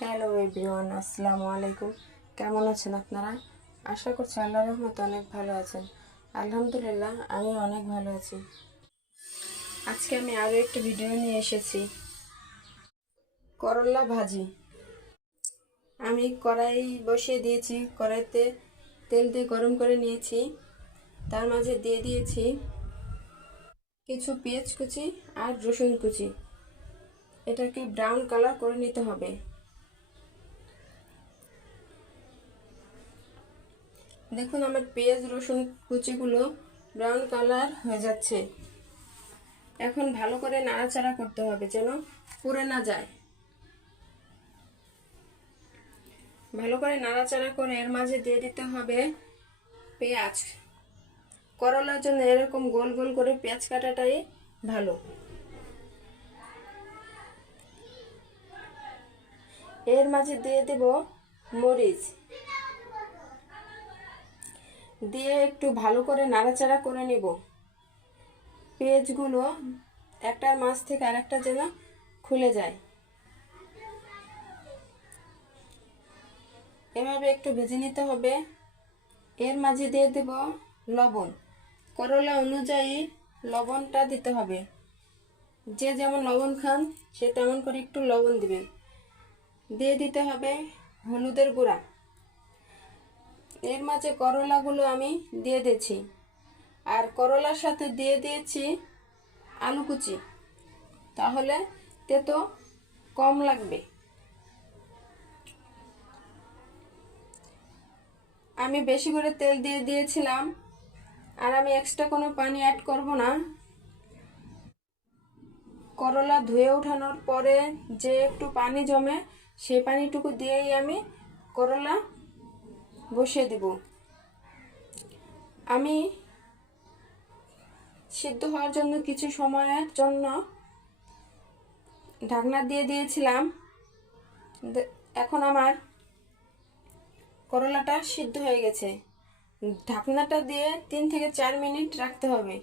Hello everyone, আসসালামু আলাইকুম। কেমন আছেন আপনারা? আশা করছি আল্লাহর রহমতে অনেক ভালো আছেন। আলহামদুলিল্লাহ, আমি অনেক ভালো আছি। আজকে আমি আরও একটা ভিডিও নিয়ে এসেছি, করলা ভাজি। আমি কড়াই বসিয়ে দিয়েছি, কড়াইতে তেল দিয়ে গরম করে নিয়েছি। তার মাঝে দিয়ে দিয়েছি কিছু পেঁয়াজ কুচি আর রসুন কুচি। এটাকে ব্রাউন কালার করে নিতে হবে। দেখুন, আমার পেঁয়াজ রসুন কুচিগুলো ব্রাউন কালার হয়ে যাচ্ছে। এখন ভালো করে নাড়াচাড়া করতে হবে যেন পুড়ে না যায়। ভালো করে নাড়াচাড়া করে এর মাঝে দিয়ে দিতে হবে পেঁয়াজ। করলার জন্য এরকম গোল গোল করে পেঁয়াজ কাটাটাই ভালো। এর মাঝে দিয়ে দেব মরিচ, দিয়ে একটু ভালো করে নাড়াচাড়া করে নেব। পেঁয়াজগুলো একটার মাছ থেকে আরেকটা যেন খুলে যায়, এভাবে একটু ভেজে নিতে হবে। এর মাঝে দিয়ে দেব লবণ। করলা অনুযায়ী লবণটা দিতে হবে। যে যেমন লবণ খান সে তেমন করে একটু লবণ দিবেন। দিয়ে দিতে হবে হলুদের গুঁড়া। এর মাঝে করলাগুলো আমি দিয়ে দিয়েছি, আর করলার সাথে দিয়ে দিয়েছি আলু কুচি, তাহলে তেতো কম লাগবে। আমি বেশি করে তেল দিয়ে দিয়েছিলাম, আর আমি এক্সট্রা কোনো পানি অ্যাড করব না। করলা ধুয়ে ওঠানোর পরে যে একটু পানি জমে, সেই পানিটুকু দিয়েই আমি করলা বসিয়ে দেব। আমি সিদ্ধ হওয়ার জন্য কিছু সময়ের জন্য ঢাকনা দিয়ে দিয়েছিলাম। এখন আমার করলাটা সিদ্ধ হয়ে গেছে। ঢাকনাটা দিয়ে 3 থেকে 4 মিনিট রাখতে হবে।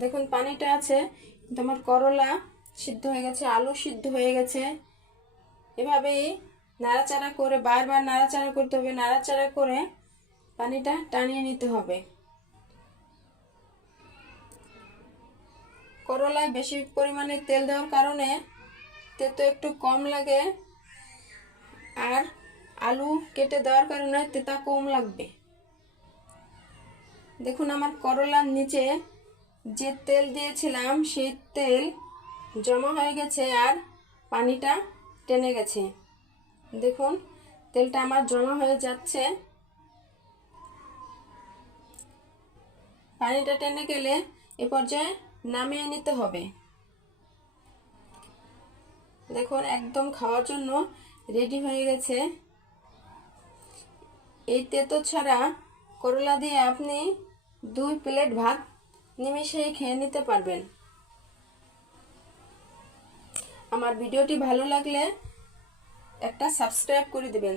দেখুন পানিটা আছে, কিন্তু আমার করলা সিদ্ধ হয়ে গেছে, আলু সিদ্ধ হয়ে গেছে। এভাবেই নাড়াচাড়া করে বারবার নাড়াচাড়া করতে হবে। নাড়াচাড়া করে পানিটা টানিয়ে নিতে হবে। করলায় বেশি পরিমাণে তেল দেওয়ার কারণে তেতো একটু কম লাগে, আর আলু কেটে দেওয়ার কারণে তেতা কম লাগবে। দেখুন আমার করলার নিচে যে তেল দিয়েছিলাম সেই তেল জমা হয়ে গেছে, আর পানিটা টেনে গেছে। দেখুন তেলটা আমার জমা হয়ে যাচ্ছে। পানিটা টেনে গেলে এ পর্যায়ে নামিয়ে নিতে হবে। দেখুন একদম খাওয়ার জন্য রেডি হয়ে গেছে। এই তেতো ছাড়া করলা দিয়ে আপনি 2 প্লেট ভাত নিমিষেই খেয়ে নিতে পারবেন। আমার ভিডিওটি ভালো লাগলে একটা সাবস্ক্রাইব করে দিবেন।